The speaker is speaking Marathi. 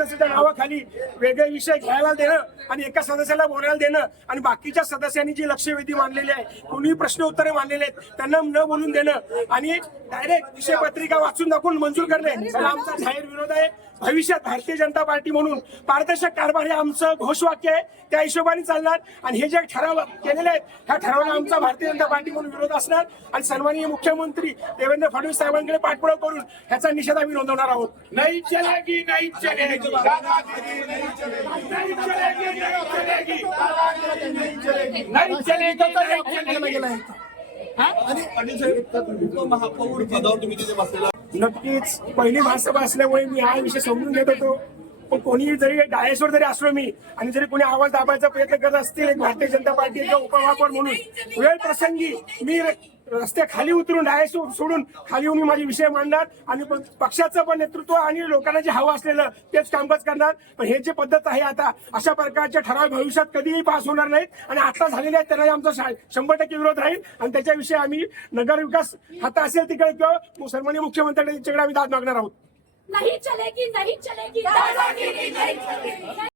सदस्याच्या नावाखाली वेगळे विषय घ्यायला देणं आणि एका सदस्याला बोलायला देणं आणि बाकीच्या सदस्यांनी जी लक्षवेधी मांडलेली आहे, कोणी प्रश्न उत्तरे मांडलेले आहेत त्यांना न बोलून देणं आणि डायरेक्ट विषय पत्रिका वाचून दाखवून मंजूर करणे हा आमचा जाहीर विरोध आहे. भविष्यात भारतीय जनता पार्टी म्हणून पारदर्शक कारभार हे आमचं घोषवाक्य आहे, त्या हिशोबाने चालणार आणि हे जे ठराव केलेले आहेत ह्या ठरावाला आमचा भारतीय जनता पार्टी म्हणून विरोध असणार आणि सन्माननीय मुख्यमंत्री देवेंद्र फडणवीस साहेबांकडे पाठपुरावा करून ह्याचा निषेध आम्ही नोंदवणार आहोत. नहीं चलेगी, नहीं चलेगी, नहीं चलेगी. महापौर पदावर तुम्ही तिथे बसलेला. नक्कीच पहिली महासभा असल्यामुळे मी हा विषय समजून घेत होतो. पण कोणी जरी डायसवर जरी असलो मी आणि जरी कोणी आवाज दाबायचा प्रयत्न करत असतील एक भारतीय जनता पार्टीचा उपमहापौर म्हणून वेळ प्रसंगी मी रस्ते खाली उतरून डायस सोडून खाली येऊन माझे विषय मांडणार आणि पक्षाचं पण नेतृत्व आणि लोकांना जे हवं असलेलं तेच कामकाज करणार. पण हे जे पद्धत आहे आता अशा प्रकारच्या ठराव भविष्यात कधीही पास होणार नाहीत आणि आता झालेले आहेत त्यांना आमचा 100% विरोध राहील आणि त्याच्याविषयी आम्ही नगर विकास खाता असेल तिकडे किंवा सन्माननीय मुख्यमंत्र्यांच्याकडे आम्ही दाद मागणार आहोत. नहीं चलेगी, नहीं चलेगी, दादागिरी नहीं चलेगी.